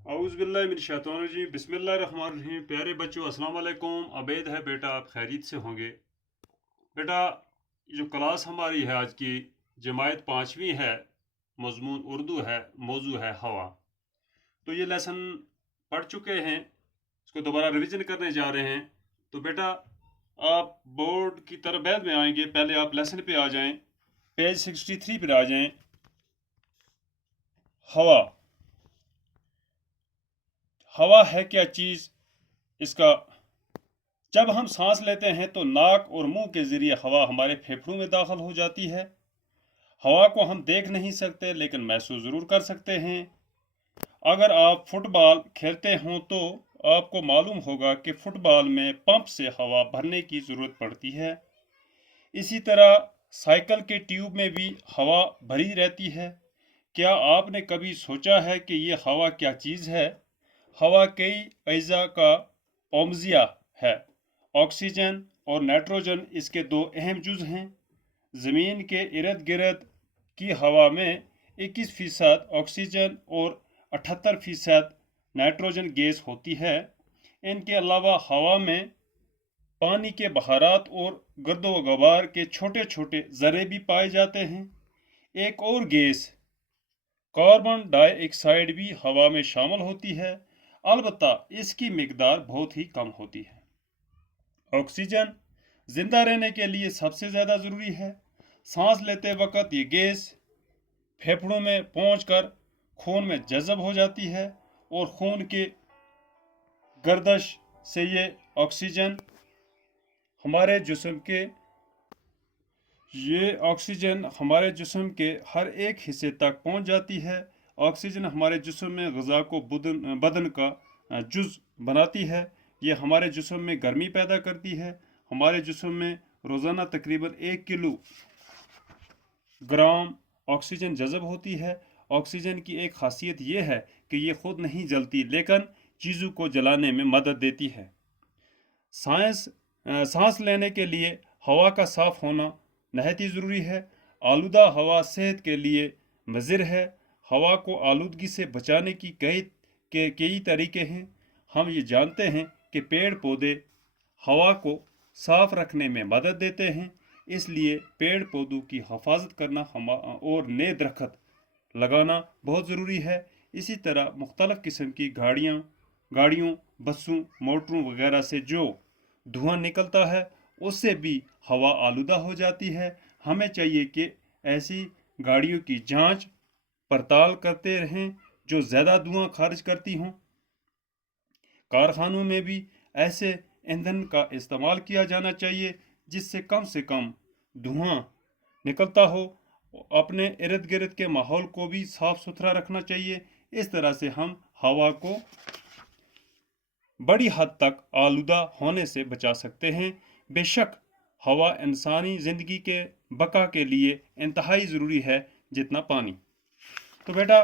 औज़ बिल्लाहि मिनश शैतानिर रजीम बिस्मिल्लाहिर रहमानिर रहीम। प्यारे बच्चों, अस्सलाम वालेकुम। उम्मीद है बेटा आप खैरियत से होंगे। बेटा, ये जो क्लास हमारी है आज की, जमात पाँचवीं है, मज़मून उर्दू है, मौजू है हवा। तो ये लेसन पढ़ चुके हैं, इसको दोबारा रिवीजन करने जा रहे हैं। तो बेटा, आप बोर्ड की तरफ बाद में आएंगे, पहले आप लेसन पे आ जाएं, पेज 63 पर आ जाएं। हवा, हवा है क्या चीज़? इसका जब हम सांस लेते हैं तो नाक और मुंह के जरिए हवा हमारे फेफड़ों में दाखिल हो जाती है। हवा को हम देख नहीं सकते लेकिन महसूस जरूर कर सकते हैं। अगर आप फुटबॉल खेलते हों तो आपको मालूम होगा कि फुटबॉल में पंप से हवा भरने की ज़रूरत पड़ती है। इसी तरह साइकिल के ट्यूब में भी हवा भरी रहती है। क्या आपने कभी सोचा है कि ये हवा क्या चीज़ है? हवा कई अज्जा का ओमजिया है। ऑक्सीजन और नाइट्रोजन इसके दो अहम जुज हैं। ज़मीन के इर्द गिर्द की हवा में 21% ऑक्सीजन और 78% नाइट्रोजन गैस होती है। इनके अलावा हवा में पानी के बहारात और गर्दो गबार के छोटे छोटे ज़रे भी पाए जाते हैं। एक और गैस कार्बन डाइऑक्साइड भी हवा में शामिल होती है, अलबत्ता इसकी मिकदार बहुत ही कम होती है। ऑक्सीजन जिंदा रहने के लिए सबसे ज़्यादा ज़रूरी है। सांस लेते वक्त ये गैस फेफड़ों में पहुंचकर खून में जज़ब हो जाती है और खून के गर्दश से हमारे जिस्म के ये ऑक्सीजन हमारे जिस्म के हर एक हिस्से तक पहुंच जाती है। ऑक्सीजन हमारे जिस्म में ग़िज़ा को बदन का जुज़ बनाती है। ये हमारे जिस्म में गर्मी पैदा करती है। हमारे जिस्म में रोज़ाना तकरीबन 1 किलो ग्राम ऑक्सीजन जज़ब होती है। ऑक्सीजन की एक खासियत यह है कि ये खुद नहीं जलती लेकिन चीज़ों को जलाने में मदद देती है। सांस लेने के लिए हवा का साफ होना नहायत ही ज़रूरी है। आलूदा हवा सेहत के लिए मुज़िर है। हवा को आलूदगी से बचाने की कई तरीके हैं। हम ये जानते हैं कि पेड़ पौधे हवा को साफ रखने में मदद देते हैं, इसलिए पेड़ पौधों की हिफाजत करना और नए दरख्त लगाना बहुत ज़रूरी है। इसी तरह मुख्तलिफ़ किस्म की गाड़ियों, बसों, मोटरों वगैरह से जो धुआं निकलता है उससे भी हवा आलूदा हो जाती है। हमें चाहिए कि ऐसी गाड़ियों की जांच पड़ताल करते रहें जो ज़्यादा धुआं खारिज करती हों। कारखानों में भी ऐसे ईंधन का इस्तेमाल किया जाना चाहिए जिससे कम से कम धुआं निकलता हो। अपने इर्द गिर्द के माहौल को भी साफ सुथरा रखना चाहिए। इस तरह से हम हवा को बड़ी हद तक आलूदा होने से बचा सकते हैं। बेशक हवा इंसानी ज़िंदगी के बका के लिए इंतहाई ज़रूरी है जितना पानी। तो बेटा,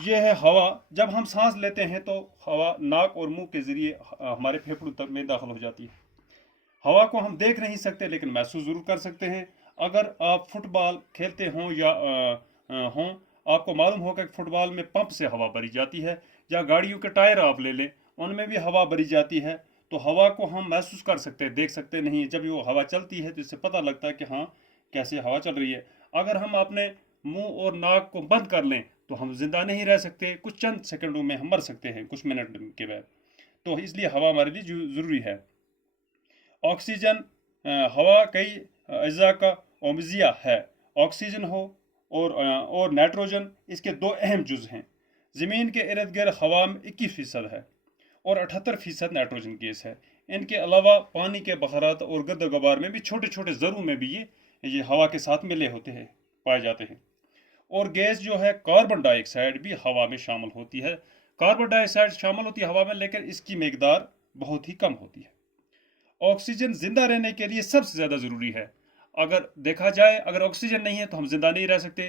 यह है हवा। जब हम सांस लेते हैं तो हवा नाक और मुंह के ज़रिए हमारे फेफड़ों तक में दाखिल हो जाती है। हवा को हम देख नहीं सकते लेकिन महसूस ज़रूर कर सकते हैं। अगर आप फुटबॉल खेलते हों या हों, आपको मालूम होगा कि फुटबॉल में पंप से हवा भरी जाती है, या गाड़ियों के टायर आप ले लें, उनमें भी हवा भरी जाती है। तो हवा को हम महसूस कर सकते हैं, देख सकते नहीं। जब वो हवा चलती है तो इससे पता लगता है कि हाँ, कैसे हवा चल रही है। अगर हम अपने मुंह और नाक को बंद कर लें तो हम जिंदा नहीं रह सकते, कुछ चंद सेकंडों में हम मर सकते हैं, कुछ मिनट के बाद। तो इसलिए हवा हमारे लिए ज़रूरी है। ऑक्सीजन हवा कई अज्जा का ओमजिया है। ऑक्सीजन हो और नाइट्रोजन इसके दो अहम जुज हैं। ज़मीन के इर्द गिर्द हवा में 21% है और 78% नाइट्रोजन गैस है। इनके अलावा पानी के बहारात और गर्द गबार में भी छोटे छोटे ज़रों में भी ये हवा के साथ मिले होते हैं, पाए जाते हैं। और गैस जो है कार्बन डाइऑक्साइड भी हवा में शामिल होती है। कार्बन डाइऑक्साइड शामिल होती है हवा में, लेकिन इसकी मिकदार बहुत ही कम होती है। ऑक्सीजन जिंदा रहने के लिए सबसे ज़्यादा ज़रूरी है। अगर देखा जाए, अगर ऑक्सीजन नहीं है तो हम जिंदा नहीं रह सकते।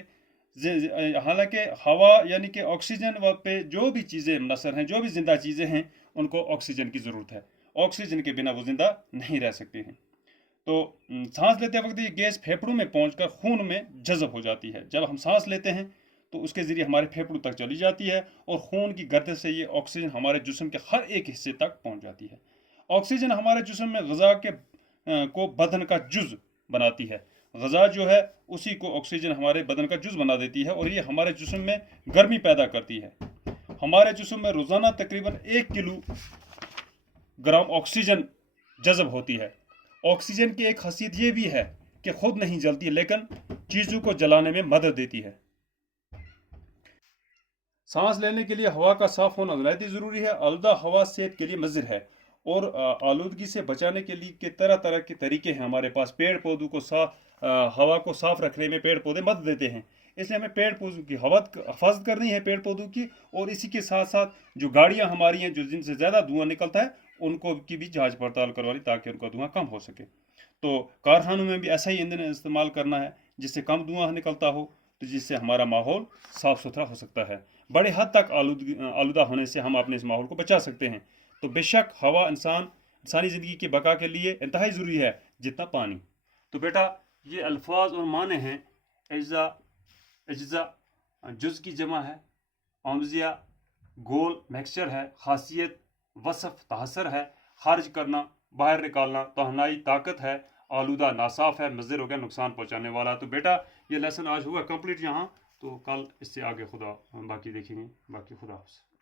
हालांकि हवा यानी कि ऑक्सीजन पे जो भी चीज़ें मुनसर हैं, जो भी जिंदा चीज़ें हैं, उनको ऑक्सीजन की ज़रूरत है। ऑक्सीजन के बिना वो जिंदा नहीं रह सकते हैं। तो सांस लेते वक्त ये गैस फेफड़ों में पहुंचकर खून में जज़ब हो जाती है। जब हम सांस लेते हैं تو اس کے ذریعے ہمارے پھیپھڑوں تک چلی جاتی ہے اور خون کی گردش سے یہ آکسیجن ہمارے جسم کے ہر ایک حصے تک پہنچ جاتی ہے۔ آکسیجن ہمارے جسم میں غذا کے کو بدن کا جز بناتی ہے۔ غذا جو ہے اسی کو آکسیجن ہمارے بدن کا جز بنا دیتی ہے اور یہ ہمارے جسم میں گرمی پیدا کرتی ہے۔ ہمارے جسم میں روزانہ تقریباً 1 کلو گرام آکسیجن جذب ہوتی ہے۔ آکسیجن کی ایک خاصیت یہ بھی ہے کہ خود نہیں جلتی لیکن چیزوں کو جلانے میں مدد دیتی ہے۔ سانس لینے کے لیے ہوا کا صاف ہونا نہایت ضروری ہے۔ آلودہ ہوا صحت کے لیے مضر ہے اور آلودگی سے بچانے کے لیے طرح طرح کے طریقے ہیں ہمارے پاس۔ پیڑ پودوں کو ہوا کو صاف رکھنے میں پیڑ پودے مدد دیتے ہیں، اس لیے ہمیں پیڑ پودوں کی حفاظت کرنی ہے، پیڑ پودوں کی، اور اسی کے ساتھ ساتھ جو گاڑیاں ہماری ہیں جن سے زیادہ دھواں نکلتا ہے ان کو کی بھی جانچ پڑتال کروانی تاکہ ان کا دھواں کم ہو سکے۔ تو کارخانوں میں بھی ایسا ہی ایندھن استعمال کرنا ہے جس سے کم دھواں نکلتا ہو، تو جس سے ہمارا ماحول صاف ستھرا ہو سکتا ہے۔ بڑے حد تک آلودہ ہونے سے ہم اپنے اس ماحول کو بچا سکتے ہیں۔ تو بے شک ہوا انسانی زندگی کی بقا کے لیے انتہائی ضروری ہے جتنا پانی۔ تو بیٹا یہ الفاظ اور معنی ہیں اجزا جز کی جمع ہے، اومزیہ گول میکسچر ہے، خاصیت وصف تحسر ہے، خارج کرنا باہر نکالنا توانائی طاقت ہے، آلودہ ناصاف ہے، مضر ہو گیا نقصان پہنچانے والا۔ تو بیٹا یہ لیسن آج ہوا کمپلیٹ یہاں، تو کل اس سے آگے باقی دیکھیں گے۔ باقی خدا حافظ۔